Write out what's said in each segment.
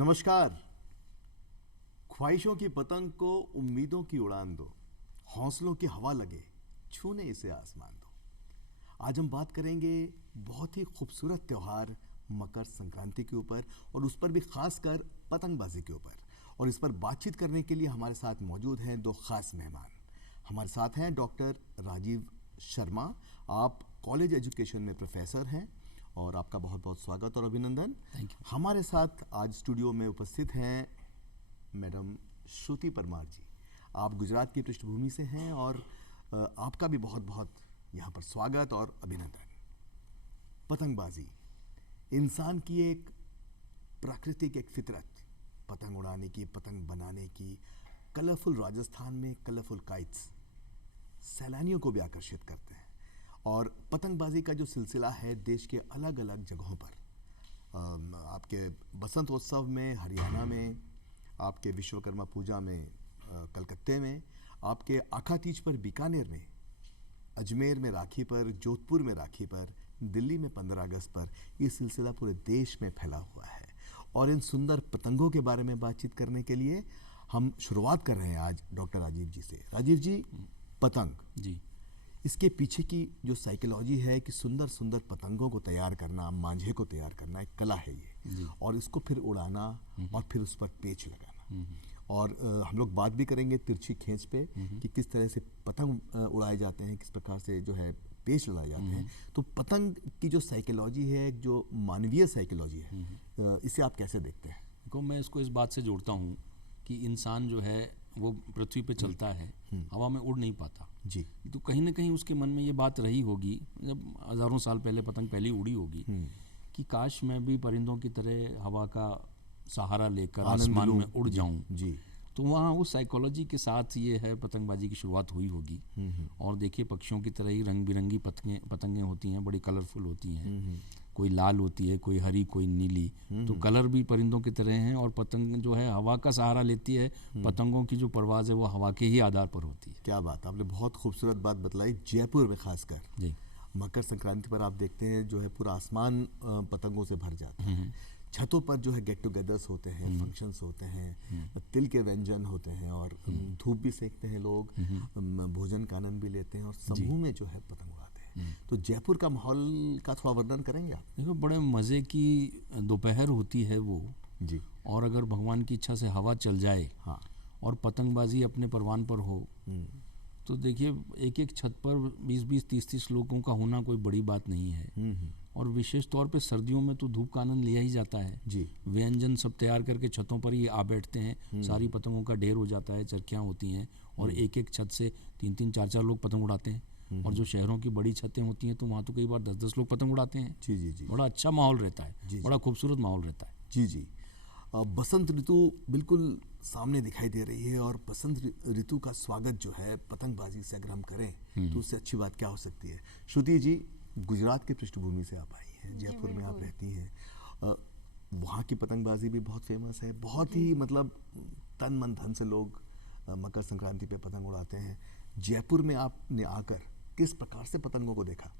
नमस्कार। ख्वाहिशों की पतंग को उम्मीदों की उड़ान दो, हौसलों की हवा लगे, छूने इसे आसमान दो। आज हम बात करेंगे बहुत ही खूबसूरत त्यौहार मकर संक्रांति के ऊपर, और उस पर भी खासकर पतंगबाजी के ऊपर। और इस पर बातचीत करने के लिए हमारे साथ मौजूद हैं दो खास मेहमान। हमारे साथ हैं डॉक्टर राजीव शर्मा। आप कॉलेज एजुकेशन में प्रोफेसर हैं और आपका बहुत बहुत स्वागत और अभिनंदन। Thank you. हमारे साथ आज स्टूडियो में उपस्थित हैं मैडम श्रुति परमार जी। आप गुजरात की पृष्ठभूमि से हैं और आपका भी बहुत बहुत यहाँ पर स्वागत और अभिनंदन। पतंगबाजी इंसान की एक प्राकृतिक एक फितरत, पतंग उड़ाने की, पतंग बनाने की। कलरफुल राजस्थान में कलरफुल काइट्स सैलानियों को भी आकर्षित करते हैं, और पतंगबाजी का जो सिलसिला है देश के अलग अलग जगहों पर, आपके बसंतोत्सव में हरियाणा में, आपके विश्वकर्मा पूजा में कलकत्ते में, आपके आखातीज पर बीकानेर में, अजमेर में राखी पर, जोधपुर में राखी पर, दिल्ली में 15 अगस्त पर, ये सिलसिला पूरे देश में फैला हुआ है। और इन सुंदर पतंगों के बारे में बातचीत करने के लिए हम शुरुआत कर रहे हैं आज डॉक्टर राजीव जी से। राजीव जी, पतंग जी, इसके पीछे की जो साइकोलॉजी है कि सुंदर सुंदर पतंगों को तैयार करना, मांझे को तैयार करना, एक कला है ये, और इसको फिर उड़ाना और फिर उस पर पेच लगाना। और हम लोग बात भी करेंगे तिरछी खींच पे कि किस तरह से पतंग उड़ाए जाते हैं, किस प्रकार से जो है पेच लगाए जाते हैं। तो पतंग की जो साइकोलॉजी है, जो मानवीय साइकोलॉजी है, इसे आप कैसे देखते हैं? देखो, मैं इसको इस बात से जोड़ता हूँ कि इंसान जो है वो पृथ्वी पे चलता है, हवा में उड़ नहीं पाता जी। तो कहीं ना कहीं उसके मन में ये बात रही होगी, जब हज़ारों साल पहले पतंग पहली उड़ी होगी, कि काश मैं भी परिंदों की तरह हवा का सहारा लेकर आसमान में उड़ जाऊं जी। तो वहाँ उस साइकोलॉजी के साथ ये है पतंगबाजी की शुरुआत हुई होगी। और देखिए, पक्षियों की तरह ही रंग बिरंगी पतंगें होती हैं, बड़ी कलरफुल होती हैं। कोई लाल होती है, कोई हरी, कोई नीली। तो कलर भी परिंदों की तरह हैं, और पतंग जो है हवा का सहारा लेती है। पतंगों की जो परवाज़ है वो हवा के ही आधार पर होती है। क्या बात, आपने बहुत खूबसूरत बात बतलाई। जयपुर में खासकर जी, मकर संक्रांति पर आप देखते हैं जो है पूरा आसमान पतंगों से भर जाता है। छतों पर जो है गेट टुगेदर्स होते हैं, फंक्शंस होते हैं, तिल के व्यंजन होते हैं, और धूप भी सेकते हैं लोग, भोजन का आनंद भी लेते हैं, और समूह में जो है पतंग उड़ाते हैं। तो जयपुर का माहौल का थोड़ा वर्णन करेंगे आप? देखो, बड़े मज़े की दोपहर होती है वो जी। और अगर भगवान की इच्छा से हवा चल जाए, हाँ, और पतंगबाजी अपने परवान पर हो, तो देखिए एक एक छत पर 20-20, 30-30 लोगों का होना कोई बड़ी बात नहीं है। और विशेष तौर पे सर्दियों में तो धूप का आनंद लिया ही जाता है जी। व्यंजन सब तैयार करके छतों पर ही आ बैठते हैं। सारी पतंगों का ढेर हो जाता है, चरखियाँ होती हैं, और एक एक छत से 3-3, 4-4 लोग पतंग उड़ाते हैं। और जो शहरों की बड़ी छतें होती हैं तो वहाँ तो कई बार 10-10 लोग पतंग उड़ाते हैं। जी जी जी। बड़ा अच्छा माहौल रहता है, जी, बड़ा खूबसूरत माहौल रहता है। जी जी। बसंत ऋतु बिल्कुल सामने दिखाई दे रही है, और बसंत ऋतु का स्वागत जो है पतंगबाजी से अगर हम करें तो उससे अच्छी बात क्या हो सकती है? श्रुति जी, गुजरात की पृष्ठभूमि से आप आई हैं, जयपुर में आप रहती हैं, वहाँ की पतंगबाजी भी बहुत फेमस है। बहुत ही मतलब तन मन धन से लोग मकर संक्रांति पे पतंग उड़ाते हैं। जयपुर में आपने आकर किस प्रकार से पतंगों को देखा?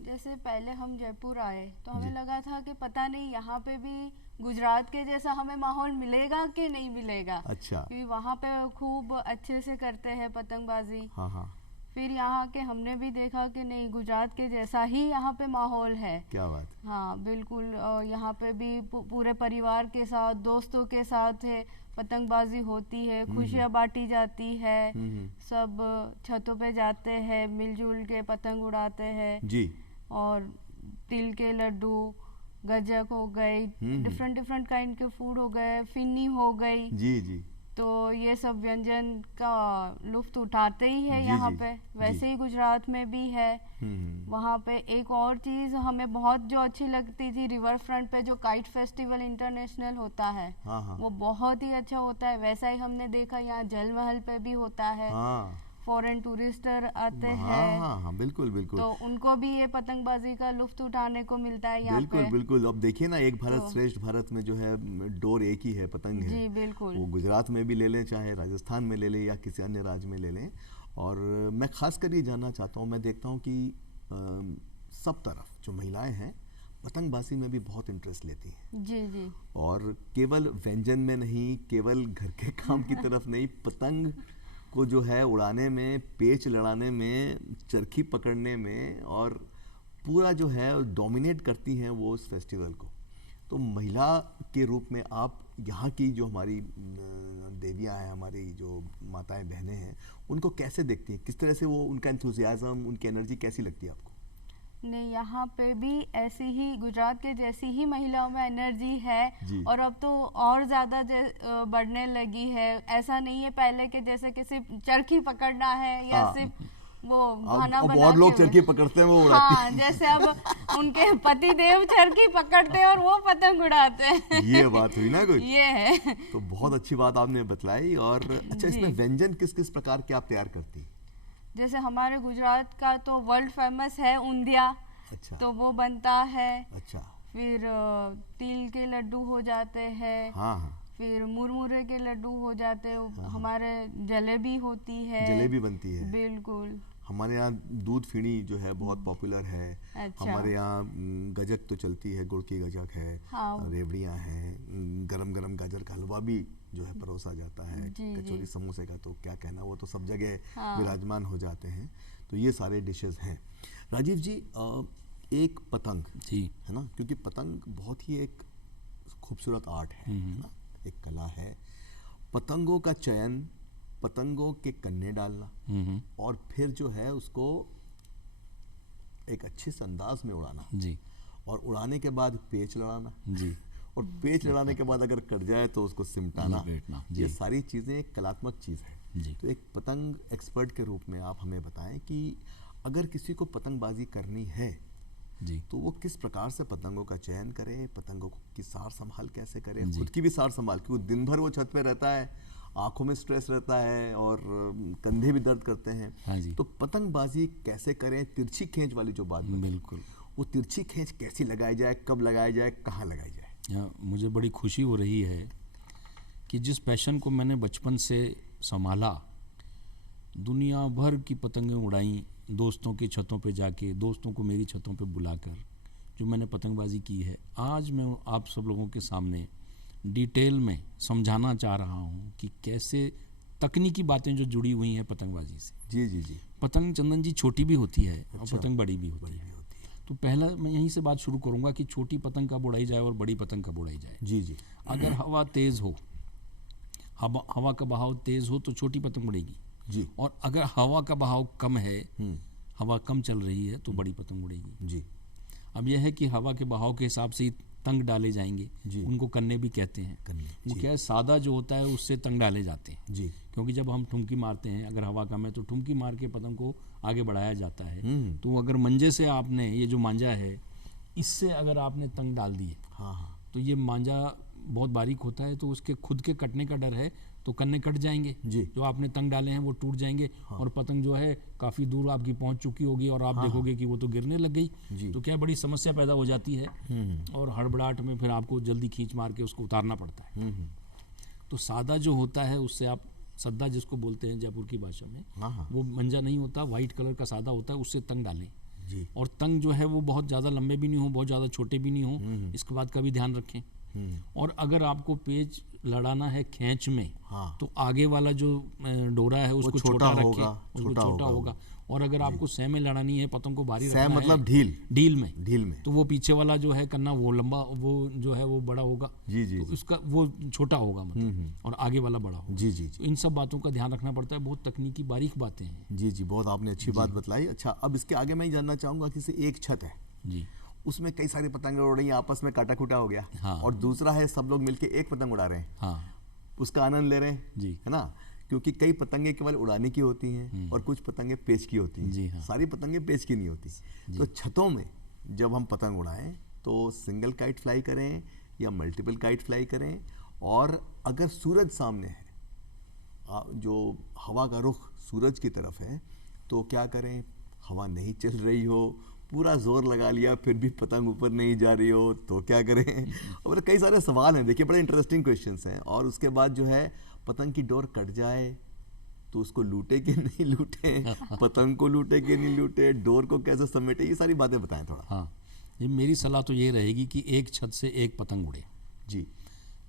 जैसे पहले हम जयपुर आए तो हमें लगा था कि पता नहीं यहाँ पे भी गुजरात के जैसा हमें माहौल मिलेगा कि नहीं मिलेगा। अच्छा। क्योंकि वहाँ पे खूब अच्छे से करते हैं पतंगबाजी। हाँ हाँ। फिर यहाँ के हमने भी देखा कि नहीं, गुजरात के जैसा ही यहाँ पे माहौल है। क्या बात। हाँ बिल्कुल। यहाँ पे भी पूरे परिवार के साथ, दोस्तों के साथ है पतंगबाजी होती है, खुशियाँ बांटी जाती है, सब छतों पे जाते हैं, मिलजुल के पतंग उड़ाते हैं जी। और तिल के लड्डू, गजक हो गई, डिफरेंट काइंड के फूड हो गए, फिन्नी हो गई। जी जी। तो ये सब व्यंजन का लुफ्त उठाते ही है यहाँ पे। वैसे ही गुजरात में भी है। वहाँ पे एक और चीज़ हमें बहुत जो अच्छी लगती थी, रिवर फ्रंट पे जो काइट फेस्टिवल इंटरनेशनल होता है, वो बहुत ही अच्छा होता है। वैसा ही हमने देखा यहाँ जल महल पे भी होता है। फॉरेन टूरिस्टर आते हैं। हाँ, बिल्कुल बिल्कुल। तो उनको भी ये पतंगबाजी का लुफ्त उठाने को मिलता है यहाँ पे। बिल्कुल। अब देखिए ना, एक भारत श्रेष्ठ भारत में जो है डोर एक ही है, पतंग है। जी बिल्कुल। वो गुजरात में भी ले लें, चाहे राजस्थान में ले लें, या किसी अन्य राज्य में ले लें। और मैं खासकर ये जानना चाहता हूँ, मैं देखता हूँ कि सब तरफ जो महिलाएं हैं पतंगबाजी में भी बहुत इंटरेस्ट लेती हैं। जी जी। और केवल व्यंजन में नहीं, केवल घर के काम की तरफ नहीं, पतंग को जो है उड़ाने में, पेच लड़ाने में, चरखी पकड़ने में, और पूरा जो है डोमिनेट करती हैं वो उस फेस्टिवल को। तो महिला के रूप में आप यहाँ की जो हमारी देवियाँ हैं, हमारी जो माताएं बहनें हैं, उनको कैसे देखती हैं? किस तरह से वो, उनका एंथुजियाज्म, उनकी एनर्जी कैसी लगती है आपको? नहीं, यहाँ पे भी ऐसी ही गुजरात के जैसी ही महिलाओं में एनर्जी है, और अब तो और ज़्यादा बढ़ने लगी है। ऐसा नहीं है पहले के जैसे कि सिर्फ चरखी पकड़ना है या सिर्फ वो खाना बना बहुत लोग चरखी पकड़ते हैं, वो उड़ाते हैं। हाँ, जैसे अब उनके पति देव चरखी पकड़ते हैं और वो पतंग उड़ाते हैं। ये बात हुई ना कुछ? ये है। तो बहुत अच्छी बात आपने बतलाई। और अच्छा, इसमें व्यंजन किस किस प्रकार के आप तैयार करती हैं? जैसे हमारे गुजरात का तो वर्ल्ड फेमस है ऊंधिया। अच्छा। तो वो बनता है। अच्छा। फिर तिल के लड्डू हो जाते हैं। हाँ हाँ। फिर मुरमुरे के लड्डू हो जाते हैं। हाँ। हमारे जलेबी होती है। जलेबी बनती है। बिल्कुल। हमारे यहाँ दूध फीणी जो है बहुत पॉपुलर है। अच्छा। हमारे यहाँ गजक तो चलती है, गुड़ की गजक है। हाँ। रेवड़ियाँ हैं, गरम गरम गाजर का हलवा भी जो है परोसा जाता है। कचौरी समोसे का तो क्या कहना, वो तो सब जगह विराजमान हो जाते हैं। तो ये सारे डिशेस हैं। राजीव जी, एक पतंग जी है ना, क्योंकि पतंग बहुत ही एक खूबसूरत आर्ट है ना, एक कला है। पतंगों का चयन, पतंगों के कन्ने डालना, और फिर जो है उसको एक अच्छे से अंदाज में उड़ाना जी, और उड़ाने के बाद पेच लड़ाना जी, और पेच लड़ाने के बाद अगर कट जाए तो उसको सिमटाना। ये सारी चीज़ें एक कलात्मक चीज़ है जी। तो एक पतंग एक्सपर्ट के रूप में आप हमें बताएं कि अगर किसी को पतंगबाजी करनी है जी, तो वो किस प्रकार से पतंगों का चयन करे, पतंगों की सार संभाल कैसे करे, खुद की भी सार संभाल, क्योंकि दिन भर वो छत पे रहता है, आंखों में स्ट्रेस रहता है और कंधे भी दर्द करते हैं। हाँ जी। तो पतंगबाजी कैसे करें? तिरछी खींच वाली जो बात, बिल्कुल, वो तिरछी खींच कैसी लगाई जाए, कब लगाई जाए, कहाँ लगाई जाए? मुझे बड़ी खुशी हो रही है कि जिस पैशन को मैंने बचपन से संभाला, दुनिया भर की पतंगें उड़ाई, दोस्तों की छतों पे जाके, दोस्तों को मेरी छतों पे बुलाकर जो मैंने पतंगबाजी की है, आज मैं आप सब लोगों के सामने डिटेल में समझाना चाह रहा हूँ कि कैसे तकनीकी बातें जो जुड़ी हुई हैं पतंगबाजी से। जी जी जी। पतंग चंदन जी छोटी भी होती है और अच्छा। पतंग बड़ी भी होती है। तो पहला मैं यहीं से बात शुरू करूँगा कि छोटी पतंग कब उड़ाई जाए और बड़ी पतंग कब उड़ाई जाए। जी जी। अगर हवा तेज़ हो, हवा का बहाव तेज़ हो तो छोटी पतंग उड़ेगी जी, और अगर हवा का बहाव कम है, हवा कम चल रही है, तो बड़ी पतंग उड़ेगी जी। अब यह है कि हवा के बहाव के हिसाब से ही तंग डाले जाएंगे, उनको कन्ने भी कहते हैं। वो क्या है, सादा जो होता है उससे तंग डाले जाते हैं जी, क्योंकि जब हम ठुमकी मारते हैं, अगर हवा कम है तो ठुमकी मार के पतंग को आगे बढ़ाया जाता है। तो अगर मंजे से आपने, ये जो मांझा है, इससे अगर आपने तंग डाल दी है, हाँ, तो ये मांझा बहुत बारीक होता है, तो उसके खुद के कटने का डर है, तो कन्ने कट जाएंगे जी। जो आपने तंग डाले हैं वो टूट जाएंगे। और पतंग जो है काफ़ी दूर आपकी पहुंच चुकी होगी और आप देखोगे कि वो तो गिरने लग गई। तो क्या बड़ी समस्या पैदा हो जाती है और हड़बड़ाहट में फिर आपको जल्दी खींच मार के उसको उतारना पड़ता है। तो सादा जो होता है उससे आप, सद्दा जिसको बोलते हैं जयपुर की भाषा में, वो मंजा नहीं होता, वाइट कलर का सादा होता है, उससे तंग डालें जी। और तंग जो है वो बहुत ज़्यादा लंबे भी नहीं हो, बहुत ज़्यादा छोटे भी नहीं हो, इसके बाद का भी ध्यान रखें। और अगर आपको पेच लड़ाना है खींच में, तो आगे वाला जो डोरा है उसको छोटा रखें, उसको छोटा होगा। और अगर आपको सह में लड़ानी है, पतंग को भारी रखना मतलब है, ढील में, तो वो पीछे वाला जो है कन्ना वो लंबा, वो जो है वो बड़ा होगा, जी, तो उसका वो छोटा होगा मतलब, और आगे वाला बड़ा होगा। जी जी। तो इन सब बातों का ध्यान रखना पड़ता है, बहुत तकनीकी बारीक बातें हैं। जी जी, बहुत आपने अच्छी बात बतलाई। अच्छा, अब इसके आगे मैं जानना चाहूँगा कि एक छत है जी, उसमें कई सारी पतंगें उड़ रही हैं, आपस में काटा खूटा हो गया, और दूसरा है सब लोग मिलके एक पतंग उड़ा रहे हैं, उसका आनंद ले रहे हैं जी, है ना, क्योंकि कई पतंगे केवल उड़ाने की होती हैं और कुछ पतंगे पेच की होती हैं। जी हाँ। सारी पतंगे पेच की नहीं होती। तो छतों में जब हम पतंग उड़ाएं तो सिंगल काइट फ्लाई करें या मल्टीपल काइट फ्लाई करें, और अगर सूरज सामने है, जो हवा का रुख सूरज की तरफ है, तो क्या करें? हवा नहीं चल रही हो, पूरा जोर लगा लिया फिर भी पतंग ऊपर नहीं जा रही हो, तो क्या करें? और कई सारे सवाल हैं, देखिए बड़े इंटरेस्टिंग क्वेश्चंस हैं। और उसके बाद जो है पतंग की डोर कट जाए तो उसको लूटे कि नहीं लूटे, पतंग को लूटे कि नहीं लूटे, डोर को कैसे समेटे, ये सारी बातें बताएं थोड़ा। ये मेरी सलाह तो ये रहेगी कि एक छत से एक पतंग उड़े। जी।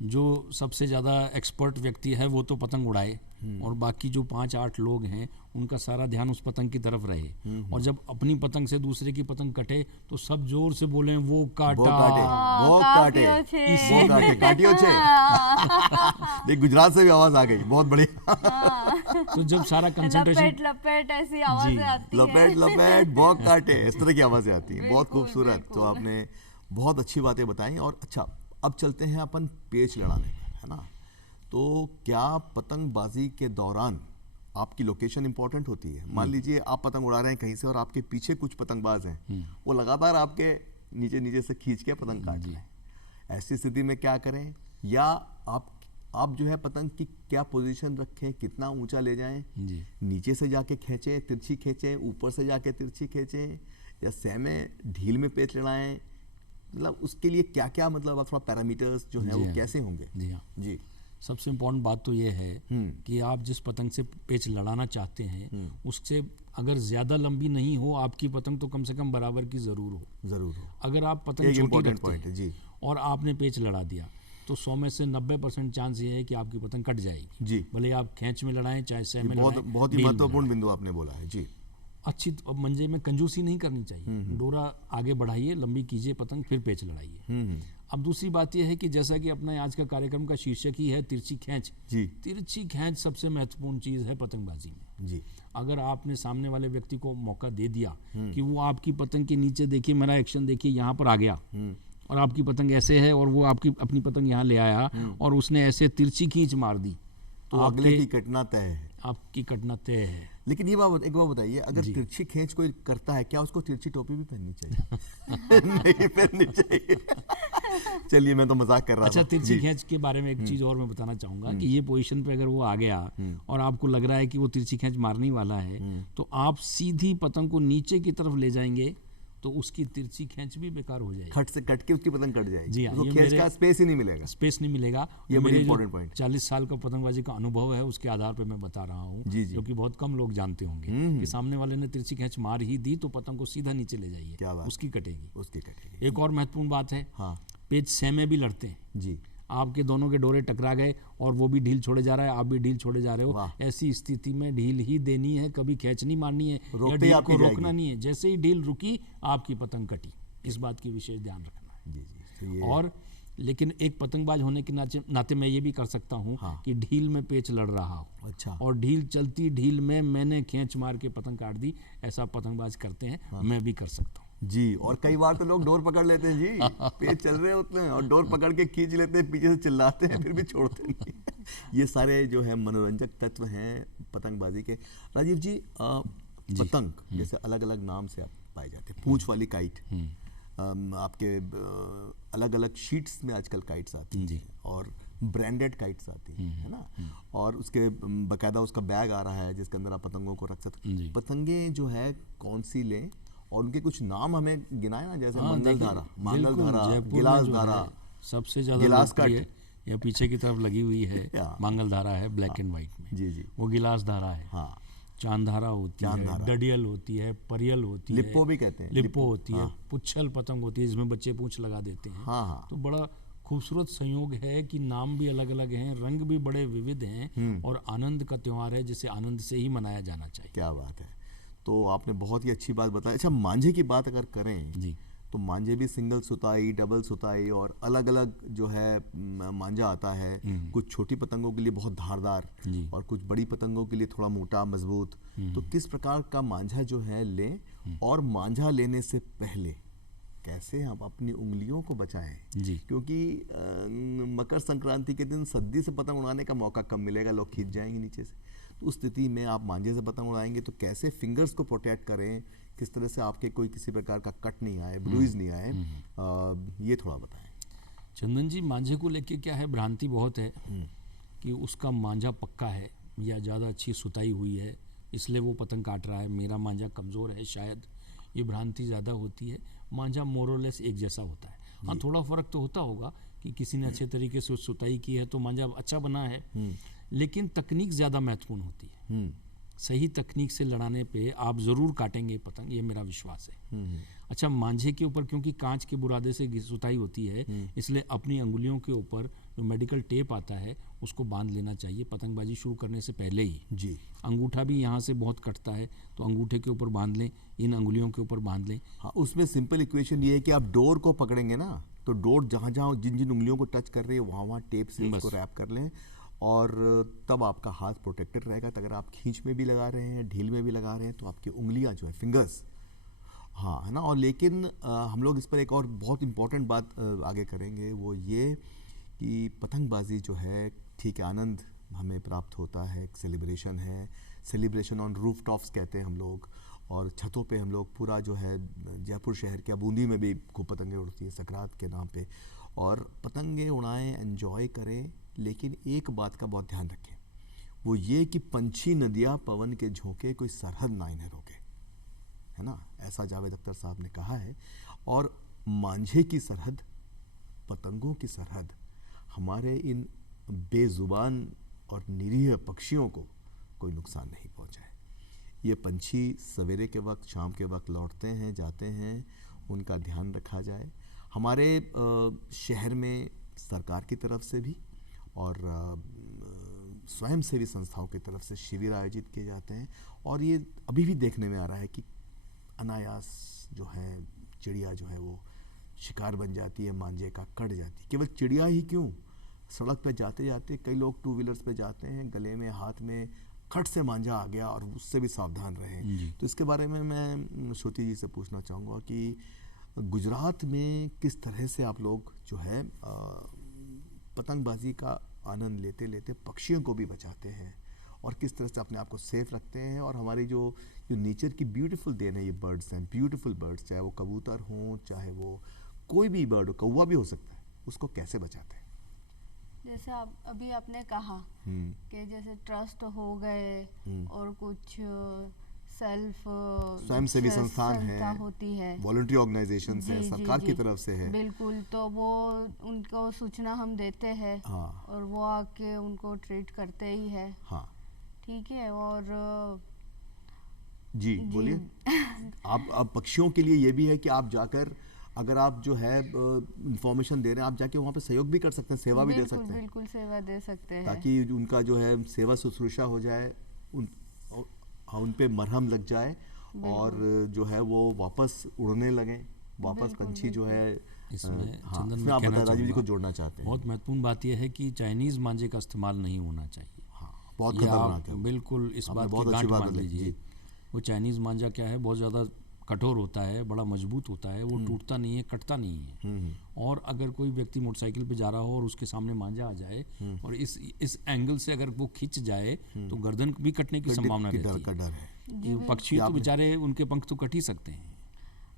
जो सबसे ज़्यादा एक्सपर्ट व्यक्ति है वो तो पतंग उड़ाए, और बाकी जो 5-8 लोग हैं उनका सारा ध्यान उस पतंग की तरफ रहे। और जब अपनी पतंग से दूसरे की पतंग कटे तो सब जोर से बोलें वो काटा, वो काटे, वो काटे, काटियो छे। देख गुजरात से भी आवाज आ गई, बहुत बढ़िया। तो जब सारा कंसंट्रेशन लपेट लपेट ऐसी आवाजें आती है। लपेट लपेट वो काटे, इस तरह की आवाजें आती हैं। बहुत खूबसूरत। तो आपने बहुत अच्छी बातें बताई। और अच्छा, अब चलते हैं अपन पेच लड़ाने पर, है ना। तो क्या पतंगबाजी के दौरान आपकी लोकेशन इंपॉर्टेंट होती है? मान लीजिए आप पतंग उड़ा रहे हैं कहीं से और आपके पीछे कुछ पतंगबाज हैं, वो लगातार आपके नीचे नीचे से खींच के पतंग काट रहे हैं। ऐसी स्थिति में क्या करें? या आप जो है पतंग की क्या पोजीशन रखें, कितना ऊंचा ले जाएं? नीचे से जाके खींचें, तिरछी खींचें, ऊपर से जाके तिरछी खींचें, या सहमे ढील में पेच लड़ाएं? मतलब उसके लिए क्या क्या, मतलब थोड़ा पैरामीटर्स जो हैं वो कैसे होंगे? जी। सबसे इम्पोर्टेंट बात तो ये है कि आप जिस पतंग से पेच लड़ाना चाहते हैं उससे अगर ज़्यादा लंबी नहीं हो आपकी पतंग, तो कम से कम बराबर की ज़रूर हो। अगर आप पतंग छोटी रखते हैं जी, और आपने पेच लड़ा दिया तो 100 में से 90% चांस ये है कि आपकी पतंग कट जाएगी जी। भले आप खींच में लड़ाएं चाहे सह में लड़ाएं। बहुत ही महत्वपूर्ण बिंदु आपने बोला है जी। अच्छी मंजे में कंजूसी नहीं करनी चाहिए। डोरा आगे बढ़ाइए, लंबी कीजिए पतंग, फिर पेच लड़ाइए। अब दूसरी बात यह है कि जैसा कि अपना आज का कार्यक्रम का शीर्षक ही है तिरछी खींच जी। तिरछी खींच सबसे महत्वपूर्ण चीज है पतंगबाजी में जी। अगर आपने सामने वाले व्यक्ति को मौका दे दिया कि वो आपकी पतंग के नीचे देखिए, मेरा एक्शन देखिए, यहाँ पर आ गया और आपकी पतंग ऐसे है और वो आपकी अपनी पतंग यहाँ ले आया और उसने ऐसे तिरछी खींच मार दी, तो अगले की कटना तय है, आपकी कटना तय है। लेकिन ये बात एक बार बताइए, अगर तिरछी खींच कोई करता है, क्या उसको तिरछी टोपी भी पहननी चाहिए? नहीं पहननी चाहिए। चलिए, मैं तो मजाक कर रहा था। अच्छा, तिरछी खींच के बारे में एक चीज और मैं बताना चाहूंगा कि ये पोजीशन पे अगर वो आ गया और आपको लग रहा है कि वो तिरछी खींच मारने वाला है, तो आप सीधी पतंग को नीचे की तरफ ले जाएंगे तो उसकी तिरछी खींच भी बेकार हो जाएगी। खट से कट के उसकी पतंग कट जाएगी। जी हाँ, तो खींच का स्पेस ही नहीं मिलेगा। स्पेस नहीं मिलेगा। ये बड़ी इंपॉर्टेंट पॉइंट। 40 साल का पतंगबाजी का अनुभव है, उसके आधार पर मैं बता रहा हूँ, जो कि बहुत कम लोग जानते होंगे कि सामने वाले ने तिरछी खींच मार ही दी तो पतंग को सीधा नीचे ले जाइए, क्या बात, उसकी कटेगी। एक और महत्वपूर्ण बात है, पेच सह में भी लड़ते हैं जी। आपके दोनों के डोरे टकरा गए और वो भी ढील छोड़े जा रहा है, आप भी ढील छोड़े जा रहे हो, ऐसी स्थिति में ढील ही देनी है, कभी खींच नहीं मारनी है या ढील को रोकना नहीं है। जैसे ही ढील रुकी आपकी पतंग कटी। इस बात की विशेष ध्यान रखना है जी जी। और लेकिन एक पतंगबाज होने के नाते मैं ये भी कर सकता हूँ कि ढील में पेच लड़ रहा हो, अच्छा, और ढील चलती ढील में मैंने खींच मार के पतंग काट दी, ऐसा पतंगबाज करते हैं, मैं भी कर सकता हूँ जी। और कई बार तो लोग डोर पकड़ लेते हैं जी, पेच चल रहे होते हैं और डोर पकड़ के खींच लेते हैं, पीछे से चिल्लाते हैं, फिर भी छोड़ते नहीं। ये सारे जो है मनोरंजक तत्व हैं पतंगबाजी के। राजीव जी, पतंग जैसे अलग अलग नाम से आप पाए जाते हैं। पूंछ वाली काइट, आपके अलग अलग शीट्स में आजकल काइट्स आती हैं और ब्रांडेड काइट्स आती हैं, है ना, और उसके बाकायदा उसका बैग आ रहा है जिसके अंदर आप पतंगों को रख सकते हैं। पतंगे जो है कौन सी लें और उनके कुछ नाम हमें गिनाए ना, जैसे मंगलधारा, गिलासधारा, सबसे ज्यादा गिलास कट या पीछे की तरफ लगी हुई है, मंगलधारा है ब्लैक एंड व्हाइट में जी जी, वो गिलासधारा है। हाँ, चांदधारा होती है, डडियल होती है, परियल होती है, लिप्पो भी कहते हैं, लिप्पो होती है, पुच्छल पतंग होती है जिसमें बच्चे पूंछ लगा देते हैं। हाँ, तो बड़ा खूबसूरत संयोग है कि नाम भी अलग अलग हैं, रंग भी बड़े विविध हैं और आनंद का त्योहार है जिसे आनंद से ही मनाया जाना चाहिए। क्या बात है। तो आपने बहुत ही अच्छी बात बताई। अच्छा, मांझे की बात अगर करें जी, तो मांझे भी सिंगल सुताई, डबल सुताई और अलग अलग जो है मांझा आता है। कुछ छोटी पतंगों के लिए बहुत धारदार और कुछ बड़ी पतंगों के लिए थोड़ा मोटा मजबूत। तो किस प्रकार का मांझा जो है लें और मांझा लेने से पहले कैसे हम अपनी उंगलियों को बचाएं जी, क्योंकि मकर संक्रांति के दिन सद्दी से पतंग उड़ाने का मौका कम मिलेगा, लोग खींच जाएंगे नीचे से। तो उस स्थिति में आप मांझे से पतंग उड़ाएंगे तो कैसे फिंगर्स को प्रोटेक्ट करें, किस तरह से आपके कोई किसी प्रकार का कट नहीं आए, ब्रूइज नहीं आए, ये थोड़ा बताएं। चंदन जी, मांझे को लेके क्या है, भ्रांति बहुत है कि उसका मांझा पक्का है या ज़्यादा अच्छी सुताई हुई है इसलिए वो पतंग काट रहा है, मेरा मांझा कमज़ोर है, शायद ये भ्रांति ज़्यादा होती है। मांझा मोरलेस एक जैसा होता है। हाँ, थोड़ा फ़र्क तो होता होगा कि किसी ने अच्छे तरीके से सुताई की है तो मांझा अच्छा बना है, लेकिन तकनीक ज़्यादा महत्वपूर्ण होती है। सही तकनीक से लड़ाने पे आप ज़रूर काटेंगे पतंग, ये मेरा विश्वास है। अच्छा, मांझे के ऊपर क्योंकि कांच के बुरादे से सुताई होती है, इसलिए अपनी अंगुलियों के ऊपर जो मेडिकल टेप आता है उसको बांध लेना चाहिए पतंगबाजी शुरू करने से पहले ही। जी। अंगूठा भी यहाँ से बहुत कटता है, तो अंगूठे के ऊपर बांध लें, इन अंगुलियों के ऊपर बांध लें। हाँ, उसमें सिंपल इक्वेशन ये है कि आप डोर को पकड़ेंगे ना, तो डोर जहाँ जहाँ जिन जिन उंगलियों को टच कर रही है वहाँ वहाँ टेप से उसको रैप कर लें, और तब आपका हाथ प्रोटेक्टेड रहेगा। तो अगर आप खींच में भी लगा रहे हैं, ढील में भी लगा रहे हैं, तो आपकी उंगलियां जो है, फिंगर्स, हाँ, है ना। और लेकिन हम लोग इस पर एक और बहुत इम्पोर्टेंट बात आगे करेंगे, वो ये कि पतंगबाजी जो है, ठीक है, आनंद हमें प्राप्त होता है, एक सेलिब्रेशन है, सेलिब्रेशन ऑन रूफ टॉप्स कहते हैं हम लोग, और छतों पे हम लोग पूरा जो है, जयपुर शहर के बूंदी में भी खूब पतंगें उड़ती है संक्रांत के नाम पे, और पतंगें उड़ाएं, एंजॉय करें, लेकिन एक बात का बहुत ध्यान रखें, वो ये कि पंछी, नदियाँ, पवन के झोंके कोई सरहद ना इन्हें रोके, है ना। ऐसा जावेद अख्तर साहब ने कहा है। और मांझे की सरहद, पतंगों की सरहद, हमारे इन बेजुबान और निरीह पक्षियों को कोई नुकसान नहीं पहुंचाए। ये पंछी सवेरे के वक्त, शाम के वक्त लौटते हैं, जाते हैं, उनका ध्यान रखा जाए। हमारे शहर में सरकार की तरफ से भी और स्वयंसेवी संस्थाओं की तरफ से शिविर आयोजित किए जाते हैं, और ये अभी भी देखने में आ रहा है कि अनायास जो है चिड़िया जो है वो शिकार बन जाती है, मांझे का कट जाती है। केवल चिड़िया ही क्यों, सड़क पे जाते जाते कई लोग टू व्हीलर्स पे जाते हैं, गले में, हाथ में खट से मांझा आ गया, और उससे भी सावधान रहें। तो इसके बारे में मैं श्रुति जी से पूछना चाहूँगा कि गुजरात में किस तरह से आप लोग जो है पतंगबाजी का आनंद लेते लेते पक्षियों को भी बचाते हैं, और किस तरह से अपने आप को सेफ रखते हैं, और हमारी जो नेचर की ब्यूटीफुल देन है, ये बर्ड्स हैं, ब्यूटीफुल बर्ड्स, चाहे वो कबूतर हों, चाहे वो कोई भी बर्ड हो, कौवा भी हो सकता है, उसको कैसे बचाते हैं? जैसे अभी आपने कहा कि जैसे ट्रस्ट हो गए और कुछ सेल्फ स्वयंसेवी संस्थान है, होती है, वॉलंटरी ऑर्गेनाइजेशंस हैं, सरकार की तरफ से है, बिल्कुल, तो वो उनको सूचना हम देते हैं, हाँ, और वो आके उनको ट्रीट करते ही है, हाँ, ठीक है। और जी बोलिए। आप पक्षियों के लिए ये भी है कि आप जाकर, अगर आप जो है इंफॉर्मेशन दे रहे हैं, आप जाके वहाँ पे सहयोग भी कर सकते हैं, सेवा भी दे सकते हैं, बिल्कुल सेवा दे सकते हैं, ताकि उनका जो है सेवा शुश्रूषा हो जाए, उन पे मरहम लग जाए, और जो है वो वापस उड़ने लगे, वापस पंछी जो है। इसमें चंदन, मैं आप बता, राजीव जी को जोड़ना चाहते हैं। बहुत महत्वपूर्ण बात यह है कि चाइनीज़ मांझे का इस्तेमाल नहीं होना चाहिए। हाँ, बहुत खतरनाक है। बिल्कुल इस बात की गांठ बांध लीजिए। वो चाइनीज़ मांझा क्या है, बहुत ज़्यादा कठोर होता है, बड़ा मजबूत होता है, वो टूटता नहीं है, कटता नहीं है। और अगर कोई व्यक्ति मोटरसाइकिल पे जा रहा हो और उसके सामने मांझा आ जाए और इस एंगल से अगर वो खिंच जाए तो गर्दन भी कटने की संभावना रहती है। पक्षी तो बेचारे, उनके पंख तो कट ही सकते हैं।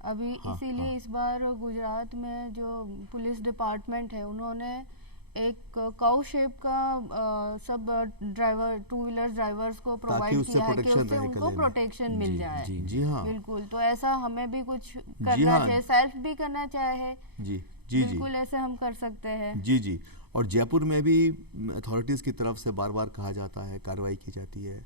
अभी इसीलिए इस बार गुजरात में जो पुलिस डिपार्टमेंट है, उन्होंने एक काउ शेप का सब ड्राइवर, टू व्हीलर ड्राइवर्स को प्रोवाइड किया है कि उससे उनको प्रोटेक्शन मिल जाए। जी हाँ, बिल्कुल। तो ऐसा हमें भी कुछ करना चाहिए, सेल्फ भी करना चाहे। जी, बिल्कुल ऐसे हम कर सकते हैं। जी। और जयपुर में भी अथॉरिटीज़ की तरफ से बार बार कहा जाता है, कार्रवाई की जाती है,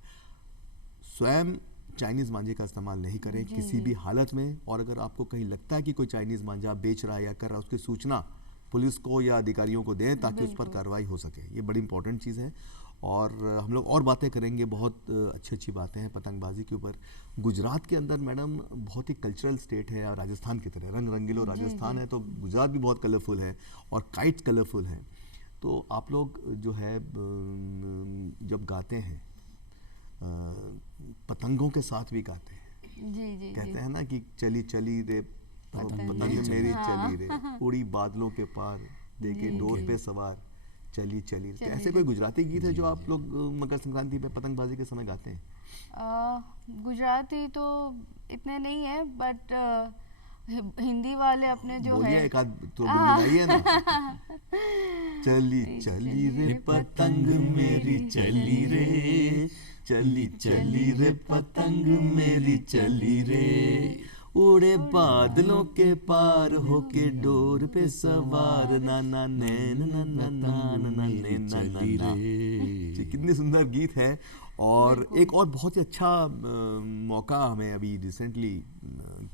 स्वयं चाइनीज़ मांझे का इस्तेमाल नहीं करें किसी भी हालत में। और अगर आपको कहीं लगता है कि कोई चाइनीज़ मांझा बेच रहा है या कर रहा है, उसकी सूचना पुलिस को या अधिकारियों को दें, ताकि उस पर कार्रवाई हो सके। ये बड़ी इंपॉर्टेंट चीज़ है। और हम लोग और बातें करेंगे, बहुत अच्छी बातें हैं पतंगबाजी के ऊपर। गुजरात के अंदर मैडम बहुत ही कल्चरल स्टेट है, और राजस्थान की तरह रंग रंगीलो राजस्थान है, तो गुजरात भी बहुत कलरफुल है, और काइट्स कलरफुल हैं। तो आप लोग जो है जब गाते हैं, पतंगों के साथ भी गाते हैं। जी। कहते हैं ना कि चली चली रे पतंग मेरी चली रे, उड़ी बादलों के पार, देखे डोर पे सवार, चली चली। तो ऐसे कोई गुजराती गीत है जो आप लोग मकर संक्रांति पे पतंगबाजी के समय गाते हैं? गुजराती तो इतने नहीं है, बट हिंदी वाले अपने जो है, एक आध तो गुनगुनाइए ना। चली चली रे पतंग मेरी चली रे, चली चली रे पतंग मेरी चली रे, उड़े बादलों के पार होके डोर पे सवार, ना ना नैन ना ना ना ना नैन ना ना। कितनी सुंदर गीत है। और बिल्कुल। एक और बहुत ही अच्छा मौका हमें अभी रिसेंटली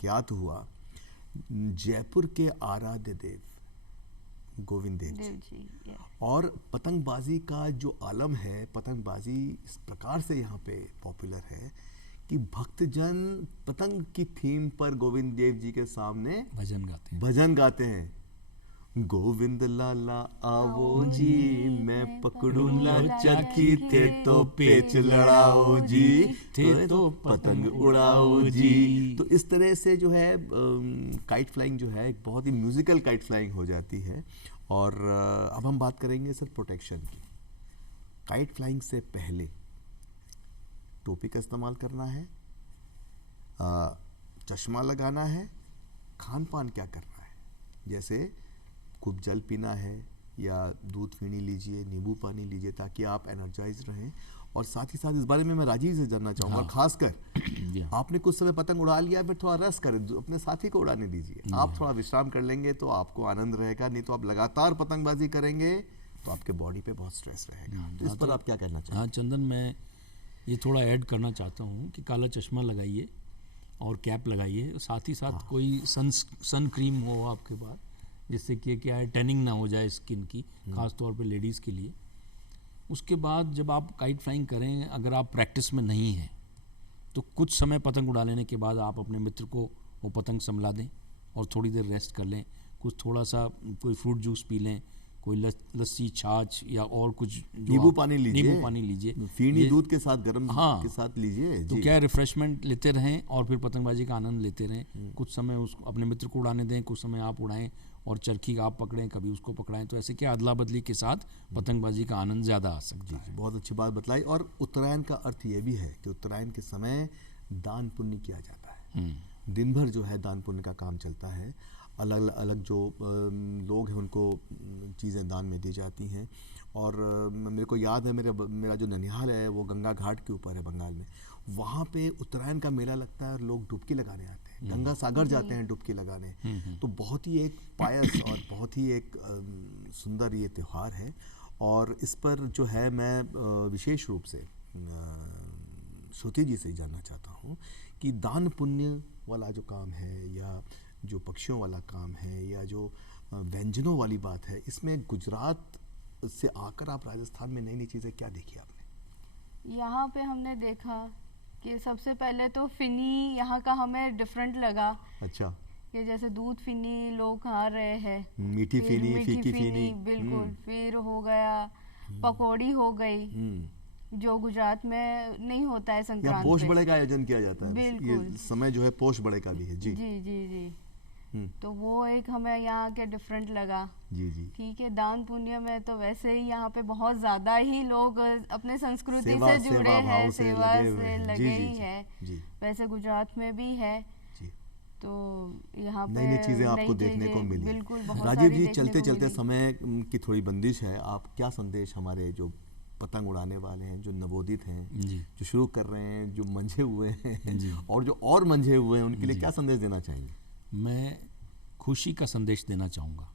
ज्ञात हुआ, जयपुर के आराध्य देव गोविंद देव जी। देव जी, yes। और पतंगबाजी का जो आलम है, पतंगबाजी इस प्रकार से यहाँ पे पॉपुलर है कि भक्तजन पतंग की थीम पर गोविंद देव जी के सामने भजन गाते हैं। गोविंद लाला आवो जी, मैं पकड़ूंगा चरखी, थे तो पेच लड़ाओ जी, थे तो पतंग उड़ाओ जी। तो इस तरह से जो है काइट फ्लाइंग जो है एक बहुत ही म्यूजिकल काइट फ्लाइंग हो जाती है। और अब हम बात करेंगे सर प्रोटेक्शन की। काइट फ्लाइंग से पहले टोपी का इस्तेमाल करना है, चश्मा लगाना है, खान पान क्या करना है, जैसे खूब जल पीना है या दूध फीनी लीजिए, नींबू पानी लीजिए ताकि आप एनर्जाइज रहें। और साथ ही साथ इस बारे में मैं राजीव से जानना चाहूँगा, हाँ। खासकर आपने कुछ समय पतंग उड़ा लिया, फिर थोड़ा रेस्ट करें, अपने साथी को उड़ाने दीजिए। आप थोड़ा विश्राम कर लेंगे तो आपको आनंद रहेगा, नहीं तो आप लगातार पतंगबाजी करेंगे तो आपके बॉडी पे बहुत स्ट्रेस रहेगा। तो इस पर आप क्या कहना चाहेंगे? हाँ चंदन, मैं ये थोड़ा ऐड करना चाहता हूँ कि काला चश्मा लगाइए और कैप लगाइए, साथ ही साथ कोई सन क्रीम हो आपके पास, जिससे कि क्या है टैनिंग ना हो जाए स्किन की, खास तौर पे लेडीज़ के लिए। उसके बाद जब आप काइट फ्लाइंग करें, अगर आप प्रैक्टिस में नहीं हैं तो कुछ समय पतंग उड़ा लेने के बाद आप अपने मित्र को वो पतंग संभला दें और थोड़ी देर रेस्ट कर लें। कुछ थोड़ा सा कोई फ्रूट जूस पी लें, कोई लस्सी, छाछ या और कुछ नींबू पानी लीजिए, फीनी दूध के साथ गर्म हाँ, के साथ लीजिए तो क्या रिफ्रेशमेंट लेते रहें और फिर पतंगबाजी का आनंद लेते रहें। कुछ समय उसको अपने मित्र को उड़ाने दें, कुछ समय आप उड़ाएं और चरखी आप पकड़ें, कभी उसको पकड़ाएं। तो ऐसे क्या अदला बदली के साथ पतंगबाजी का आनंद ज़्यादा आ सकता है। बहुत अच्छी बात बताई। और उत्तरायण का अर्थ ये भी है कि उत्तरायण के समय दान पुण्य किया जाता है। दिन भर जो है दान पुण्य का काम चलता है। अलग अलग जो लोग हैं उनको चीज़ें दान में दी जाती हैं। और मेरे को याद है, मेरा जो ननिहाल है वो गंगा घाट के ऊपर है बंगाल में। वहाँ पे उत्तरायण का मेला लगता है और लोग डुबकी लगाने आते हैं, गंगा सागर जाते हैं डुबकी लगाने। तो बहुत ही एक पायस और बहुत ही एक सुंदर ये त्यौहार है। और इस पर जो है मैं विशेष रूप से श्रुति जी से जानना चाहता हूँ कि दान पुण्य वाला जो काम है, या जो पक्षियों वाला काम है, या जो व्यंजनों वाली बात है, इसमें गुजरात से आकर आप राजस्थान में नई नई चीज़ें क्या देखी आपने? यहाँ पे हमने देखा कि सबसे पहले तो फिनी यहाँ का हमें डिफरेंट लगा। अच्छा। कि जैसे दूध फिनी लोग खा रहे हैं, मीठी फिनी, फीकी फिनी, बिल्कुल। फिर हो गया पकौड़ी हो गई, जो गुजरात में नहीं होता है संक्रांति। पोष बड़े का आयोजन किया जाता है। बिल्कुल। ये समय जो है पोष बड़े का भी है। जी जी जी जी। तो वो एक हमें यहाँ के डिफरेंट लगा। जी जी। ठीक है, दान पुण्य में तो वैसे ही यहाँ पे बहुत ज्यादा ही लोग अपने संस्कृति से जुड़े हैं, सेवा से लगे ही है। वैसे गुजरात में भी है। तो यहाँ पे नई नई चीजें आपको देखने को मिली। बिल्कुल, बहुत राजीव जी, चलते चलते समय की थोड़ी बंदिश है, आप क्या संदेश हमारे जो पतंग उड़ाने वाले हैं, जो नवोदित हैं, जो शुरू कर रहे हैं, जो मंझे हुए हैं और जो और मंझे हुए हैं, उनके लिए क्या संदेश देना चाहेंगे? मैं खुशी का संदेश देना चाहूँगा।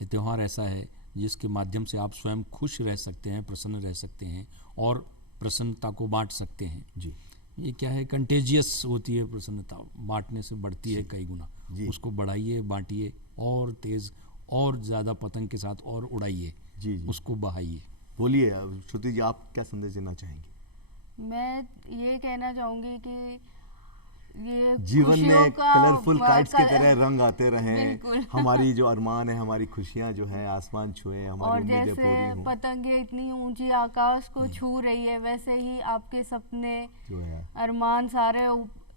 ये त्यौहार ऐसा है जिसके माध्यम से आप स्वयं खुश रह सकते हैं, प्रसन्न रह सकते हैं और प्रसन्नता को बांट सकते हैं। जी। ये क्या है, कंटेजियस होती है प्रसन्नता, बांटने से बढ़ती है कई गुना। उसको बढ़ाइए, बांटिए और तेज़ और ज़्यादा पतंग के साथ और उड़ाइए, उसको बहाइए। बोलिए श्रुति जी, आप क्या संदेश देना चाहेंगे? मैं ये कहना चाहूँगी कि ये जीवन में कलरफुल काइट्स की तरह रंग आते रहें। हमारी जो अरमान है, हमारी खुशियाँ जो हैं आसमान छुए, हमारी उम्मीदें पूरी हों। पतंगे इतनी ऊंची आकाश को छू रही है, वैसे ही आपके सपने जो है, अरमान सारे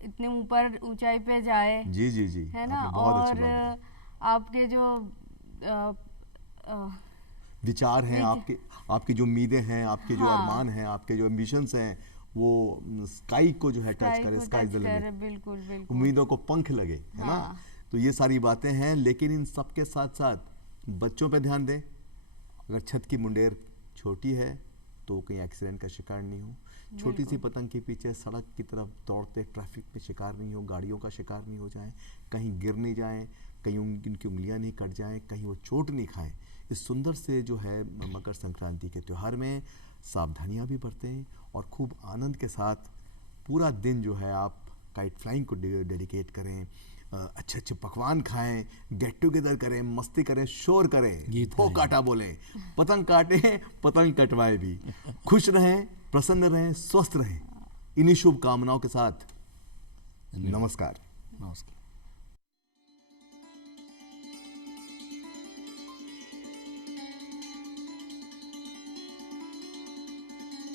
इतने ऊपर ऊंचाई पे जाए। जी जी जी, है ना। और आपके जो विचार हैं, आपके जो उम्मीदें हैं, आपके जो अरमान हैं, आपके जो एम्बिशंस हैं, वो स्काई को जो है टच करे, स्काई द लिमिट। बिल्कुल बिल्कुल। उम्मीदों को पंख लगे, है ना। तो ये सारी बातें हैं, लेकिन इन सब के साथ साथ बच्चों पे ध्यान दें। अगर छत की मुंडेर छोटी है तो कहीं एक्सीडेंट का शिकार नहीं हो। छोटी सी पतंग के पीछे सड़क की तरफ दौड़ते ट्रैफिक में शिकार नहीं हो, गाड़ियों का शिकार नहीं हो जाए, कहीं गिर नहीं जाए, कहीं उनकी उंगलियां नहीं कट जाएं, कहीं वो चोट नहीं खाएं। इस सुंदर से जो है मकर संक्रांति के त्यौहार में सावधानियां भी बरतें और खूब आनंद के साथ पूरा दिन जो है आप काइट फ्लाइंग को डेडिकेट करें, अच्छे अच्छे पकवान खाएं, गेट टुगेदर करें, मस्ती करें, शोर करें, भो काटा बोलें, पतंग काटें, पतंग कटवाएं भी, खुश रहें, प्रसन्न रहें, स्वस्थ रहें। इन्हीं शुभकामनाओं के साथ नमस्कार। नमस्कार।